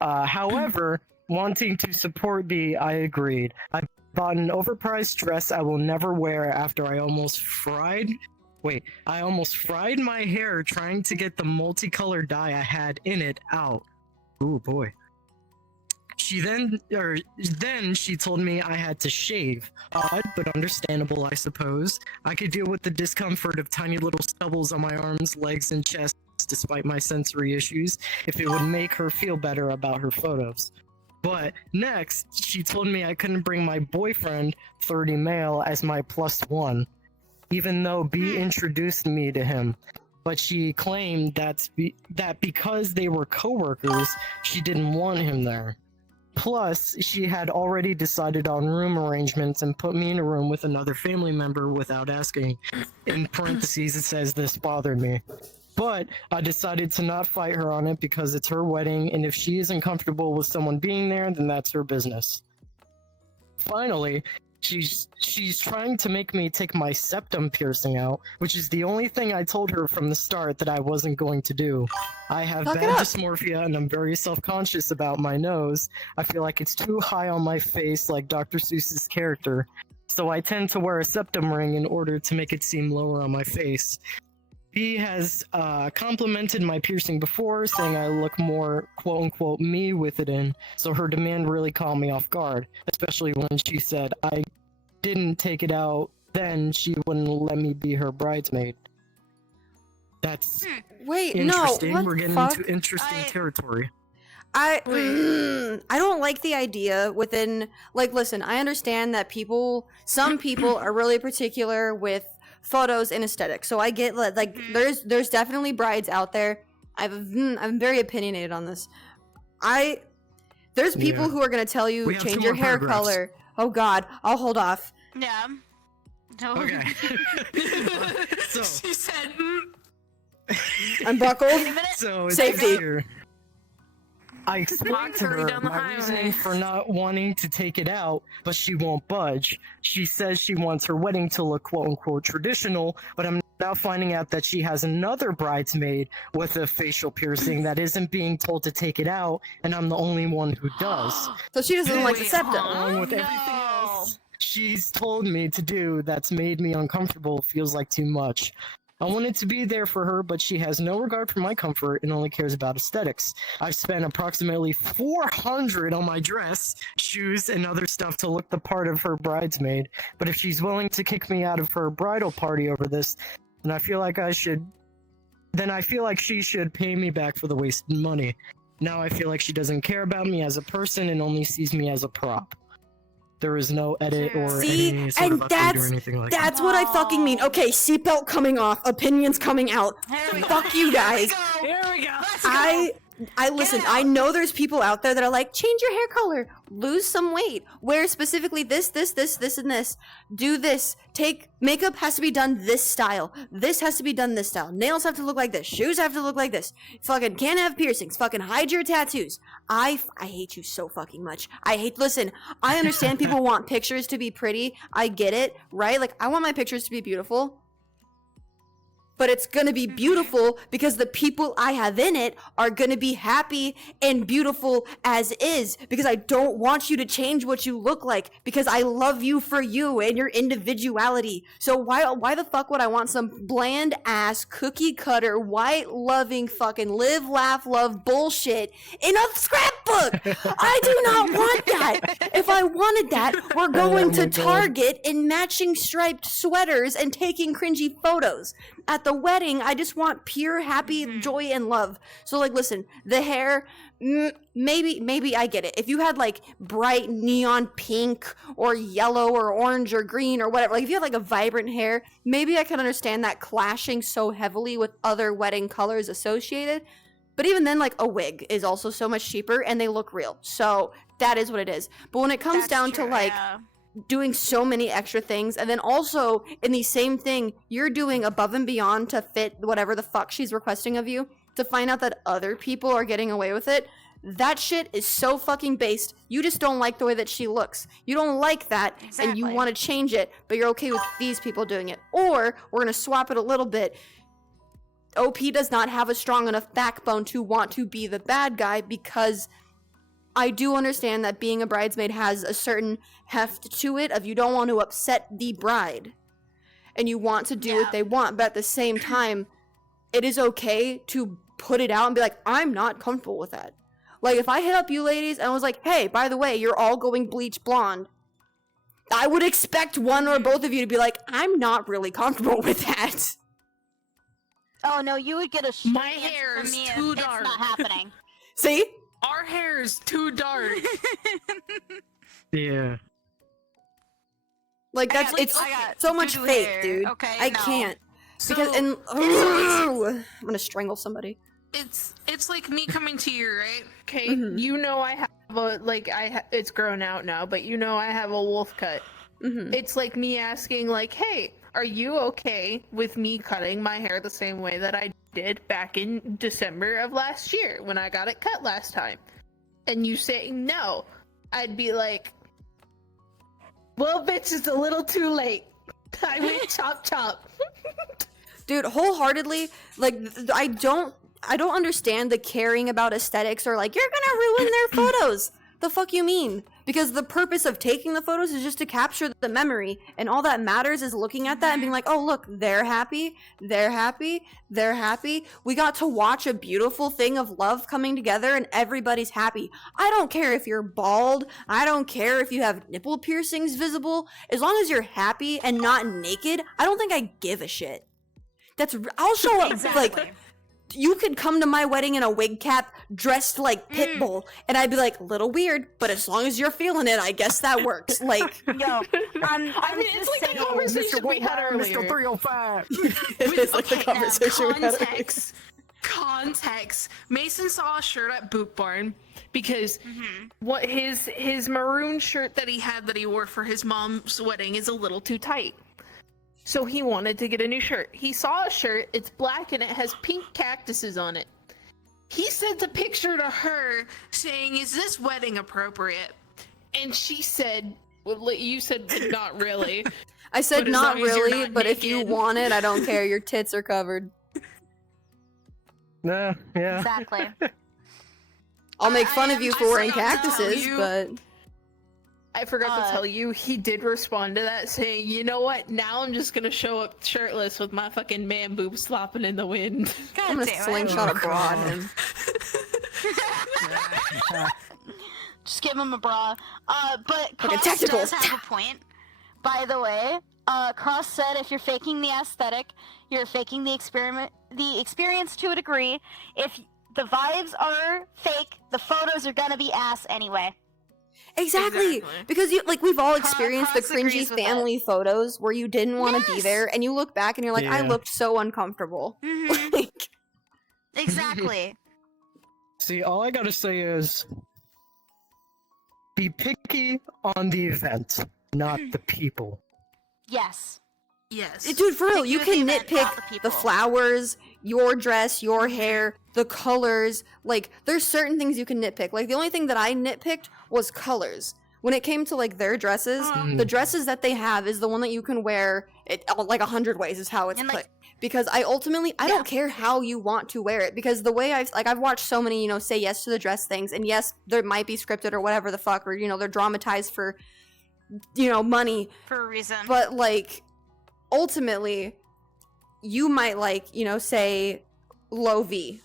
However, wanting to support B, I agreed. I bought an overpriced dress I will never wear after I almost fried my hair trying to get the multicolored dye I had in it out. Ooh boy. Then she told me I had to shave. Odd, but understandable, I suppose. I could deal with the discomfort of tiny little stubbles on my arms, legs, and chest despite my sensory issues if it would make her feel better about her photos. But next, she told me I couldn't bring my boyfriend, 30 male, as my +1, even though B introduced me to him. But she claimed that because they were coworkers, she didn't want him there. Plus, she had already decided on room arrangements and put me in a room with another family member without asking. In parentheses, it says this bothered me. But I decided to not fight her on it because it's her wedding, and if she isn't comfortable with someone being there, then that's her business. Finally, she's trying to make me take my septum piercing out, which is the only thing I told her from the start that I wasn't going to do. I have Fuck it bad up. dysmorphia and I'm very self-conscious about my nose. I feel like it's too high on my face like Dr. Seuss's character, so I tend to wear a septum ring in order to make it seem lower on my face. B has complimented my piercing before, saying I look more quote-unquote me with it in, so her demand really caught me off guard, especially when she said I didn't take it out, then she wouldn't let me be her bridesmaid. That's Wait, no. interesting. What We're the getting fuck? into interesting territory. I don't like the idea within, like, listen, I understand that some people are really particular with photos and aesthetics, so I get, like, there's definitely brides out there. I'm very opinionated on this. There's people who are gonna tell you, We have change two your more hair paragraphs. color. Oh god, I'll hold off. Yeah. No. Okay. So, She said, I'm buckled. Wait a minute. so it's Safety. here. I explained to Hurry her down the my highway. reasoning for not wanting to take it out, but she won't budge. She says she wants her wedding to look quote-unquote traditional, but I'm now finding out that she has another bridesmaid with a facial piercing that isn't being told to take it out, and I'm the only one who does. So she doesn't like the Wait, septum. huh? Along with everything else she's told me to do that's made me uncomfortable feels like too much. I wanted to be there for her, but she has no regard for my comfort and only cares about aesthetics. I've spent approximately $400 on my dress, shoes, and other stuff to look the part of her bridesmaid, but if she's willing to kick me out of her bridal party over this, then I feel like she should pay me back for the wasted money. Now I feel like she doesn't care about me as a person and only sees me as a prop. There is no edit or See? any sort And of update or anything like that. That's what I fucking mean. Okay, seatbelt coming off, opinions coming out. Here we go. Fuck you guys. here we go. Let's go. I listen, Get I out. know there's people out there that are like, change your hair color. lose some weight. Wear specifically this, and this. Do this. Makeup has to be done this style. This has to be done this style. Nails have to look like this. Shoes have to look like this. Fucking can't have piercings. Fucking hide your tattoos. I hate you so fucking much. Listen, I understand people want pictures to be pretty. I get it, right? Like, I want my pictures to be beautiful. But it's gonna be beautiful because the people I have in it are gonna be happy and beautiful as is, because I don't want you to change what you look like, because I love you for you and your individuality. So why the fuck would I want some bland ass cookie cutter white loving fucking live laugh love bullshit in a scrapbook? I do not want that. If I wanted that, we're going to Target in matching striped sweaters and taking cringy photos. At the wedding, I just want pure, happy joy and love. So, like, listen, the hair, maybe I get it. If you had, like, bright neon pink or yellow or orange or green or whatever, like, if you had, like, a vibrant hair, maybe I can understand that clashing so heavily with other wedding colors associated. But even then, like, a wig is also so much cheaper and they look real. So, that is what it is. But when it comes down to, like, doing so many extra things, and then also in the same thing you're doing above and beyond to fit whatever the fuck she's requesting of you, to find out that other people are getting away with it, that shit is so fucking based. You just don't like the way that she looks. You don't like that, and you want to change it, but you're okay with these people doing it. Or we're gonna swap it a little bit. OP does not have a strong enough backbone to want to be the bad guy, because I do understand that being a bridesmaid has a certain heft to it of you don't want to upset the bride. And you want to do what they want, but at the same time, it is okay to put it out and be like, I'm not comfortable with that. Like, if I hit up you ladies and was like, hey, by the way, you're all going bleach blonde, I would expect one or both of you to be like, I'm not really comfortable with that. Oh no, you would get a straight My answer hair from is me too if dark. It's not happening. See? Our hair is too dark. Yeah. Like, that's, it's so much fake, hair. dude. Okay, I no. can't. So, Because, and, I'm gonna strangle somebody. it's like me coming to you, right? Okay, Mhm. you know I have a, like, it's grown out now, but you know I have a wolf cut. Mm-hmm. It's like me asking, like, hey, are you okay with me cutting my hair the same way that I did back in December of last year when I got it cut last time? And you say no. I'd be like, well, bitch, it's a little too late. I went chop chop. Dude, wholeheartedly, like, I don't understand the caring about aesthetics, or like, you're gonna ruin their photos. The fuck you mean? Because the purpose of taking the photos is just to capture the memory, and all that matters is looking at that and being like, oh look, they're happy, they're happy, they're happy. We got to watch a beautiful thing of love coming together and everybody's happy. I don't care if you're bald, I don't care if you have nipple piercings visible, as long as you're happy and not naked, I don't think I give a shit. I'll show up, like, you could come to my wedding in a wig cap, dressed like Pitbull, and I'd be like, little weird, but as long as you're feeling it, I guess that works. Like, Yo, I'm I mean, it's like the conversation we had earlier. Mr. 305. it's like the Okay, conversation we had. Context. Mason saw a shirt at Boot Barn because What his maroon shirt that he had that he wore for his mom's wedding is a little too tight. So he wanted to get a new shirt. He saw a shirt, it's black and it has pink cactuses on it. He sent a picture to her saying, "Is this wedding appropriate?" and she said, well, you said not really. I said But as not long as you're really, not but if you naked. want it, I don't care. Your tits are covered. Nah, yeah. exactly. I'll make fun of you I for wearing say I'll tell cactuses, you. but I forgot to tell you, he did respond to that saying, you know what, now I'm just gonna show up shirtless with my fucking man boobs flopping in the wind. I'm gonna slingshot a bra at him. Just give him a bra. But Fucking Cross tacticals. does have a point. By the way, Cross said if you're faking the aesthetic, you're faking the experience to a degree. If the vibes are fake, the photos are gonna be ass anyway. Exactly. Because we've all experienced the Cross agrees cringy with family photos where you didn't want to be Yes. there, and you look back and you're like, I Yeah. looked so uncomfortable. Mhm. Like, Exactly. See, all I gotta say is, be picky on the event, not the people. Yes. Yes. Dude, for real, Pick you the can event, nitpick not the people. the flowers, your dress, your hair, the colors. Like, there's certain things you can nitpick. Like, the only thing that I nitpicked was colors. When it came to, like, their dresses, the dresses that they have is the one that you can wear it like 100 ways is how it's And, put. like, Because I don't care how you want to wear it. Because the way I've watched so many, say yes to the dress things, and yes, there might be scripted or whatever the fuck, or, they're dramatized for, money. For a reason. But, like, ultimately, you might, like, say low V,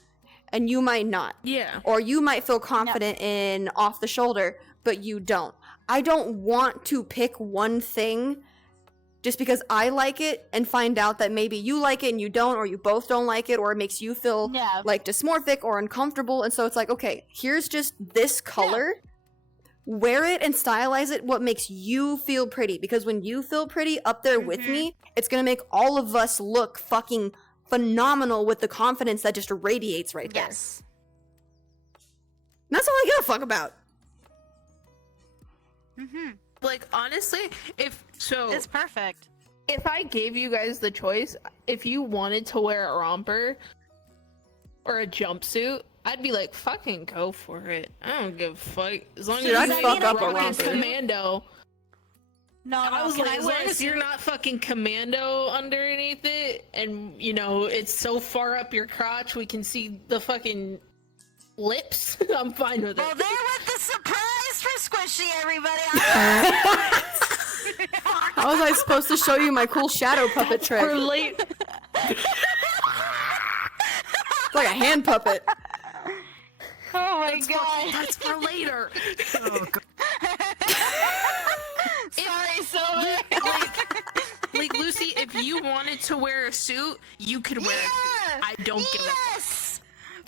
and you might not. Yeah. Or you might feel confident in off the shoulder, but you don't. I don't want to pick one thing just because I like it and find out that maybe you like it and you don't, or you both don't like it, or it makes you feel Yeah. like dysmorphic or uncomfortable. And so it's like, okay, here's just this color. Wear it and stylize it what makes you feel pretty. Because when you feel pretty up there with me, it's going to make all of us look fucking phenomenal with the confidence that just radiates right there. Yes. And that's all I give a fuck about. Mm-hmm. Like, honestly, It's perfect. if I gave you guys the choice, if you wanted to wear a romper or a jumpsuit, I'd be like, fucking go for it. I don't give a fuck. As long Dude, as I'd you fuck ain't up a fucking romper. commando. No, I was can like, I as wear long a as you're suit? not fucking commando underneath it, and it's so far up your crotch we can see the fucking lips. I'm fine with it. Well, there with the surprise for Squishy, everybody. How was I supposed to show you my cool shadow puppet trick? We're late. It's like a hand puppet. Oh my god. That's for later. Oh, God. Sorry, Silvr. Like Lucy, if you wanted to wear a suit, you could wear a suit. I don't give a Yes.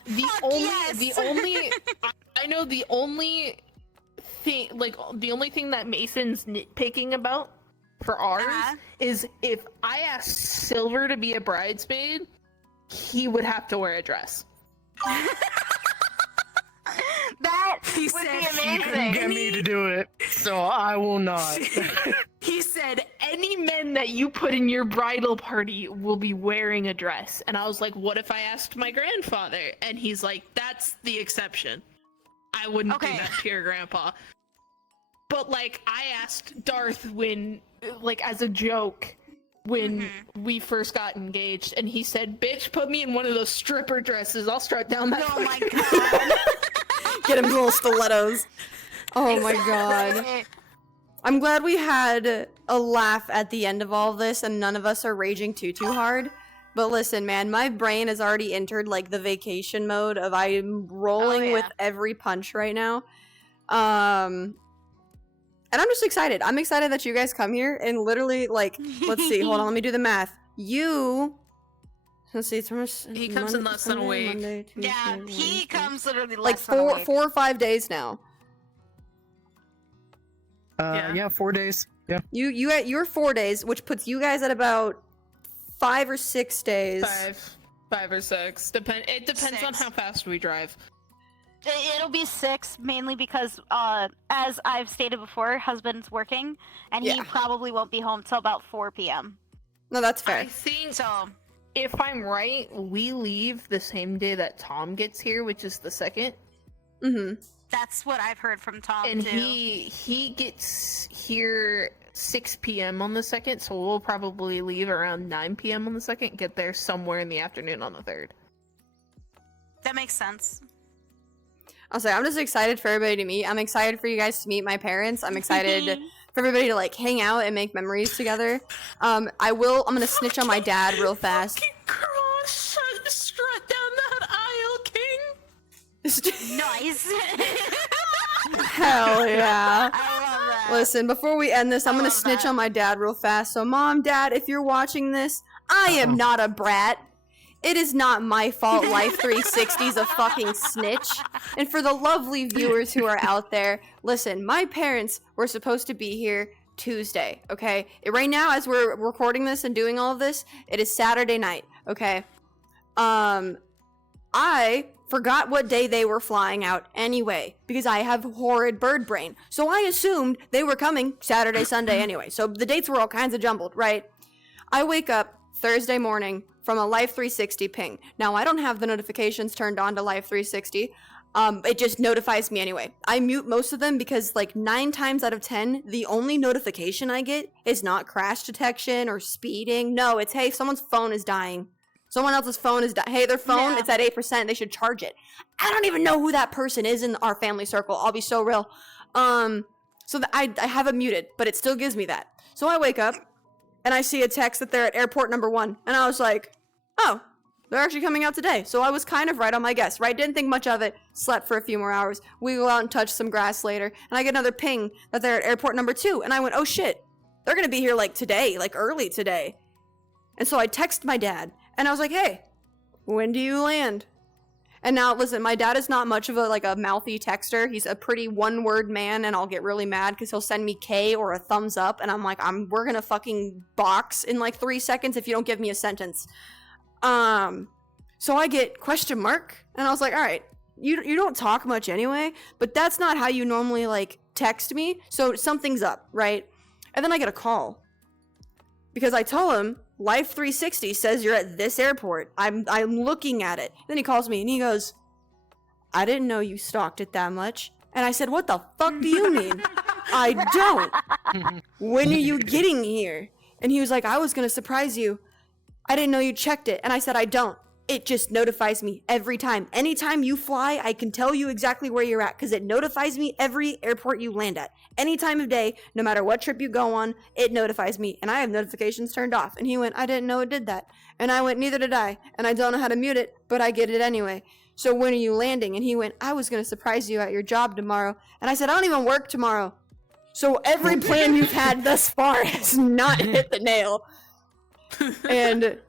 The Fuck only, yes! the only, I know the only thing, the only thing that Mason's nitpicking about for ours Uh-huh. is if I asked Silvr to be a bridesmaid, he would have to wear a dress. That He would said be he Get amazing. me to do it, so I will not. He said any men that you put in your bridal party will be wearing a dress. And I was like, what if I asked my grandfather? And he's like, that's the exception. I wouldn't do Okay. that to your grandpa. But like, I asked Darth when, like, as a joke, when we first got engaged, and he said, bitch, put me in one of those stripper dresses. I'll strut down that. Oh my god. Get him little stilettos. Oh my god. I'm glad we had a laugh at the end of all of this and none of us are raging too hard. But listen, man, my brain has already entered like the vacation mode of I'm rolling yeah. with every punch right now. And I'm just excited. I'm excited that you guys come here and literally like, let's see, hold on, let me do the math. Let's see, it's He comes in less than a week. Monday, Tuesday, Yeah, he Wednesday. comes literally Like less than a week. 4 or 5 days now. Yeah, 4 days. Yeah. You're 4 days, which puts you guys at about 5 or 6 days. Five or six. It depends on 6. how fast we drive. It'll be 6, mainly because, as I've stated before, husband's working, and he Yeah. probably won't be home till about 4 p.m. No, that's I fair. think, So, if I'm right, we leave the same day that Tom gets here, which is the 2nd. Mm-hmm. that's what I've heard from Tom, And too. he gets here 6 p.m. on the 2nd, so we'll probably leave around 9 p.m. on the 2nd, get there somewhere in the afternoon on the 3rd. That makes sense. I'll say I'm just excited for everybody to meet. I'm excited for you guys to meet my parents. I'm excited for everybody to like hang out and make memories together. I'm gonna snitch on my dad real fast. Fucking cross, strut down that aisle, King. Nice. Hell yeah. I love that. Listen, before we end this, I'm gonna love snitch that. on my dad real fast. So mom, dad, if you're watching this, I am not a brat. It is not my fault Life 360's a fucking snitch. And for the lovely viewers who are out there, listen, my parents were supposed to be here Tuesday, okay? Right now, as we're recording this and doing all of this, it is Saturday night, okay? I forgot what day they were flying out anyway, because I have horrid bird brain. So I assumed they were coming Saturday, Sunday anyway. So the dates were all kinds of jumbled, right? I wake up Thursday morning from a Life 360 ping. Now, I don't have the notifications turned on to Life 360. It just notifies me anyway. I mute most of them because, like, 9 times out of 10, the only notification I get is not crash detection or speeding. No, it's, hey, someone's phone is dying. Someone else's phone is dying. Hey, their phone, it's at 8%. They should charge it. I don't even know who that person is in our family circle. I'll be so real. So I have it muted, but it still gives me that. So I wake up, and I see a text that they're at airport number 1. And I was like, oh, they're actually coming out today. So I was kind of right on my guess, right? Didn't think much of it. Slept for a few more hours. We go out and touch some grass later. And I get another ping that they're at airport number 2. And I went, oh shit, they're going to be here like today, like early today. And so I text my dad. And I was like, hey, when do you land? And now, listen, my dad is not much of a mouthy texter. He's a pretty one-word man, and I'll get really mad because he'll send me K or a thumbs up, and I'm like, we're gonna fucking box in like 3 seconds if you don't give me a sentence. So I get question mark, and I was like, all right, you don't talk much anyway, but that's not how you normally, like, text me, so something's up, right? And then I get a call. Because I told him, Life 360 says you're at this airport. I'm looking at it. Then he calls me and he goes, I didn't know you stalked it that much. And I said, what the fuck do you mean? I don't. When are you getting here? And he was like, I was going to surprise you. I didn't know you checked it. And I said, I don't. It just notifies me every time. Anytime you fly, I can tell you exactly where you're at because it notifies me every airport you land at. Any time of day, no matter what trip you go on, it notifies me. And I have notifications turned off. And he went, I didn't know it did that. And I went, neither did I. And I don't know how to mute it, but I get it anyway. So when are you landing? And he went, I was going to surprise you at your job tomorrow. And I said, I don't even work tomorrow. So every plan you've had thus far has not hit the nail. And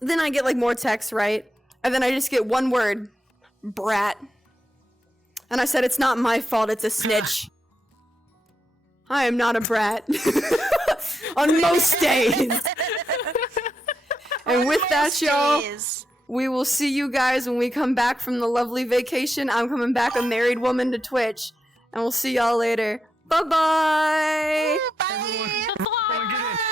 then I get like more texts, right? And then I just get one word, brat. And I said, it's not my fault, it's a snitch. I am not a brat. On most days. And with that, y'all, we will see you guys when we come back from the lovely vacation. I'm coming back a married woman to Twitch. And we'll see y'all later. Bye-bye! Bye! Everyone, get in.